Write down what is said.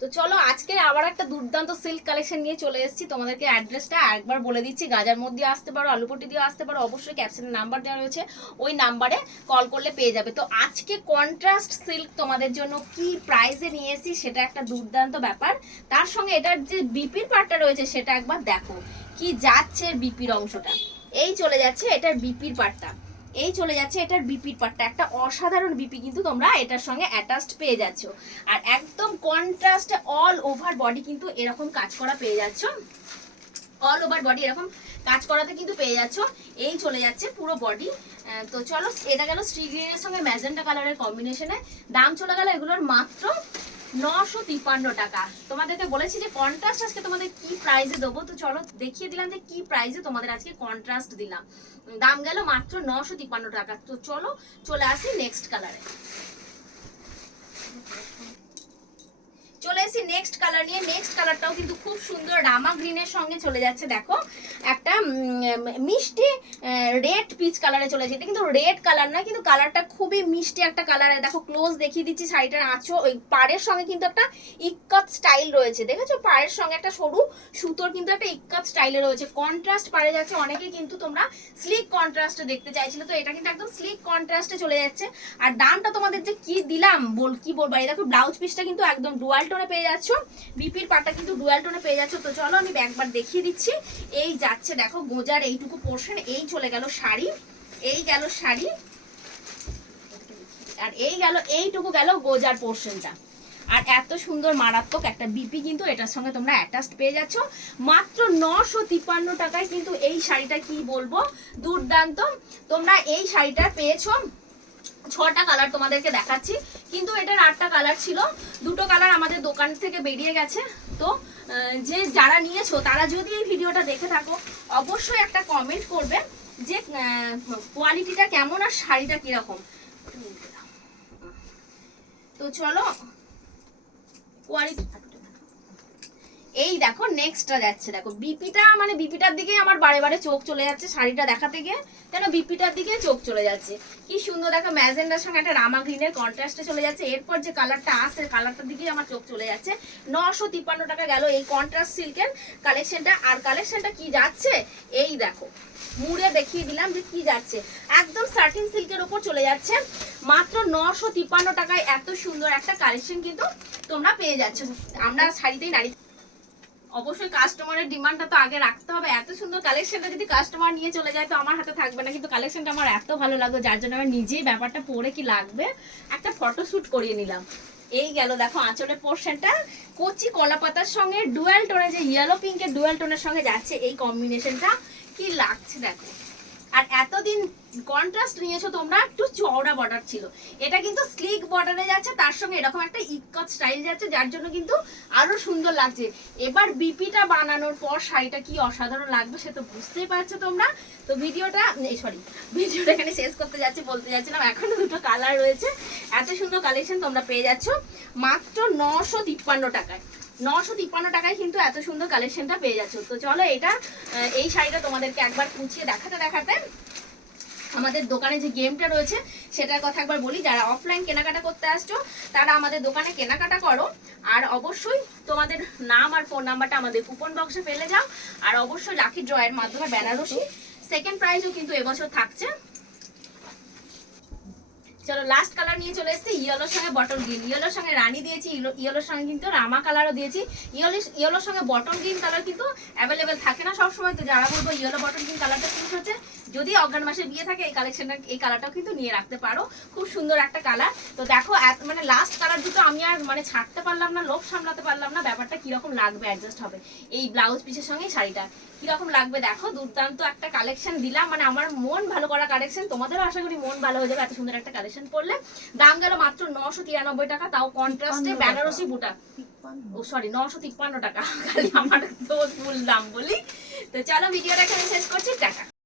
তো চলো আজকে আবার একটা দুর্দান্ত সিল্ক কালেকশন নিয়ে চলে এসেছি। তোমাদেরকে অ্যাড্রেসটা একবার বলে দিচ্ছি, গাজার মধ্যে আসতে পারো, আলুপট্টি দিয়ে আসতে পারো, অবশ্যই ক্যাপশনে নাম্বার দেওয়া রয়েছে, ওই নাম্বারে কল করলে পেয়ে যাবে। তো আজকে কন্ট্রাস্ট সিল্ক তোমাদের জন্য কি প্রাইসে নিয়ে এসেছি সেটা একটা দুর্দান্ত ব্যাপার। তার সঙ্গে এটার যে বিপির পার্টটা রয়েছে সেটা একবার দেখো কি যাচ্ছে, বিপির অংশটা এই চলে যাচ্ছে, এটার বিপির পার্টটা এই চলে যাচ্ছে, এটার বিপির পার্টটা একটা অসাধারণ বিপি কিন্তু তোমরা এটার সঙ্গে অ্যাটাচড পেয়ে যাচ্ছ। আর একদম কন্ট্রাস্ট অল ওভার বডি কিন্তু এরকম কাজ করা পেয়ে যাচ্ছ, অল ওভার বডি এরকম কাজ করাতে কিন্তু পেয়ে যাচ্ছ। এই চলে যাচ্ছে পুরো বডি। তো চলো, এটা গেল স্ট্রি গ্রিনের সঙ্গে ম্যাজেন্টা কালারের কম্বিনেশনে। দাম চলে গেল এগুলোর মাত্র 953 টাকা। তোমাদেরকে বলেছি যে কন্ট্রাস্ট আজকে তোমাদের কি প্রাইসে দেবো, তো চলো দেখিয়ে দিলাম যে কি প্রাইসে তোমাদের আজকে কন্ট্রাস্ট দিলাম। দাম গেল মাত্র 953 টাকা। তো চলো চলে আসি নেক্সট কালারে। চলে এসেছি নেক্সট কালার নিয়ে। নেক্সট কালারটাও কিন্তু খুব সুন্দর রামা গ্রিনের সঙ্গে চলে যাচ্ছে। দেখো একটা মিষ্টি রেড পিচ কালারে চলে যাচ্ছে। এটা কিন্তু রেড কালার না, কিন্তু কালারটা খুবই মিষ্টি একটা কালার। দেখো ক্লোজ দেখিয়ে দিচ্ছি, শাড়িটার আঁচো ওই পাড়ের সঙ্গে কিন্তু একটা ইক্কাত স্টাইল রয়েছে, দেখেছো পাড়ের সঙ্গে একটা সরু সুতোর কিন্তু একটা ইক্কাত স্টাইলে রয়েছে। কন্ট্রাস্ট পাড়ে যাচ্ছে, অনেকে কিন্তু তোমরা স্লিক কন্ট্রাস্টে দেখতে চাইছিলে, তো এটা কিন্তু একদম স্লিক কন্ট্রাস্টে চলে যাচ্ছে। আর দামটা তোমাদের যে কি দিলাম কি বলবো, এই দেখো ব্লাউজ পিসটা কিন্তু একদম ডুয়াল টোনে পেয়ে যাচ্ছ, বিপির পাটটা কিন্তু ডুয়াল টোনে পেয়ে যাচ্ছ। তো চলো আমি একবার দেখিয়ে দিচ্ছি। এই যাচ্ছে দেখো গোজার এইটুকু পোর্শন, এই চলে গেল শাড়ি, এই গেল শাড়ি, আর এই গেল এইটুকু গেল গোজার পোর্শনটা। আর এত সুন্দর মারাত্মক একটা বিপি কিন্তু এটার সঙ্গে তোমরা অ্যাটাচড পেয়ে যাচ্ছ মাত্র 953 টাকায়। কিন্তু এই শাড়িটা কি বলবো দুর্দান্ত। তোমরা এই শাড়িটা পেয়েছো 6টা কালার তোমাদেরকে দেখাচ্ছি, কিন্তু এটার 8টা কালার ছিল, 2টো কালার আমাদের দোকান থেকে বেরিয়ে গেছে। তো যে যারা নিয়েছো তারা যদি এই ভিডিওটা দেখে থাকো অবশ্যই একটা কমেন্ট করবে যে কোয়ালিটিটা কেমন আর শাড়িটা কিরকম। তো চলো কোয়ালিটি এই দেখো নেক্সটটা যাচ্ছে, দেখো বিপিটা, মানে বিপিটার দিকে আমার বারে বারে চোখ চলে যাচ্ছে শাড়িটা দেখাতে গিয়ে, কেন বিপিটার দিকে চোখ চলে যাচ্ছে। কি সুন্দর দেখো ম্যাজেন্ডার সঙ্গে একটা রামা গ্রিনের কন্ট্রাস্টে চলে যাচ্ছে। এরপর যে কালারটা আসছে কালারটার দিকে আমার চোখ চলে যাচ্ছে। 953 টাকা গেল এই কন্ট্রাস্ট সিল্কের কালেকশনটা। আর কালেকশনটা কি যাচ্ছে এই দেখো, মুড়ে দেখিয়ে দিলাম যে কি যাচ্ছে, একদম সার্টিন সিল্কের উপর চলে যাচ্ছে মাত্র 953 টাকায়। এত সুন্দর একটা কালেকশন কিন্তু তোমরা পেয়ে যাচ্ছ। আমরা শাড়িতেই নারী, অবশ্যই কাস্টমারের ডিমান্ডটা তো আগে রাখতে হবে। এত সুন্দর কালেকশনটা যদি কাস্টমার নিয়ে চলে যায় তো আমার হাতে থাকবে না। কিন্তু কালেকশনটা আমার এত ভালো লাগলো, যার জন্য আমি নিজেই ব্যাপারটা পরে কি লাগবে একটা ফটোশুট করিয়ে নিলাম। এই গেল দেখো আঁচলের পোর্শনটা, কচি কলা পাতার সঙ্গে ডুয়াল টোনে, যে ইয়েলো পিঙ্কের ডুয়াল টোনের সঙ্গে যাচ্ছে এই কম্বিনেশনটা, কি লাগছে দেখো। আর এতদিন কন্ট্রাস্ট নিয়েছো তোমরা, একটু চওড়া বর্ডার ছিল, এটা কিন্তু স্লিক বর্ডারে যাচ্ছে, তার সঙ্গে এরকম একটা ইক্কত স্টাইল যাচ্ছে, যার জন্য কিন্তু আরো সুন্দর লাগছে। এবার বিপিটা বানানোর পর শাড়িটা কি অসাধারণ লাগবে সে তো বুঝতেই পারছো তোমরা। তো ভিডিওটা ভিডিওটা এখানে শেষ করতে যাচ্ছি, বলতে যাচ্ছিলাম এখনো 2টো কালার রয়েছে। এত সুন্দর কালেকশন তোমরা পেয়ে যাচ্ছ মাত্র 953 টাকায়। 953 টাকায় কিন্তু এত সুন্দর কালেকশনটা পেয়ে যাচ্ছ। তো চলো এটা এই শাড়িটা তোমাদেরকে একবার কুচিয়ে দেখাতে দেখাতে আমাদের দোকানে যে গেমটা রয়েছে সেটার কথা একবার বলি। যারা অফলাইন কেনাকাটা করতে আসছো তারা আমাদের দোকানে কেনাকাটা করো, আর অবশ্যই তোমাদের নাম আর ফোন নাম্বারটা আমাদের কুপন বক্সে ফেলে যাও। আর অবশ্যই লাকি ড্রয়ের মাধ্যমে বেনারসি সেকেন্ড প্রাইজও কিন্তু এবছর থাকছে। চলো লাস্ট কালার নিয়ে চলে এসেছি, ইয়েলোর সঙ্গে বটল গ্রিন। ইয়েলোর সঙ্গে রানী দিয়েছি, ইয়েলোর সঙ্গে কিন্তু রামা কালারও দিয়েছি। ইয়েলোর সঙ্গে বটল গ্রিন কালার কিন্তু অ্যাভেলেবেল থাকে না সবসময়, তো যারা বলবো ইয়েলো বটল গ্রিন কালারটা চুজ হচ্ছে, যদি অগ্রাণ মাসে বিয়ে থাকে এই কালেকশনটা, এই কালারটাও কিন্তু নিয়ে রাখতে পারো, খুব সুন্দর একটা কালার। তো দেখো মানে লাস্ট কালার দুটো আমি আর মানে ছাড়তে পারলাম না, লোভ সামলাতে পারলাম না, ব্যাপারটা কিরকম লাগবে অ্যাডজাস্ট হবে এই ব্লাউজ পিসের সঙ্গে শাড়িটা কিরকম লাগবে। দেখো দুর্দান্ত একটা কালেকশন দিলাম, মানে আমার মন ভালো করা কালেকশন, তোমাদেরও আশা করি মন ভালো হয়ে যাবে এত সুন্দর একটা কালেকশন পড়লে। দাম গেল মাত্র 993 টাকা, তাও কন্ট্রাস্টে বেনারসি বুটা। ও সরি 953 টাকা, খালি আমার তো ভুল দাম বলি। তো চলো ভিডিওটা এখানে শেষ করছি, টাকা।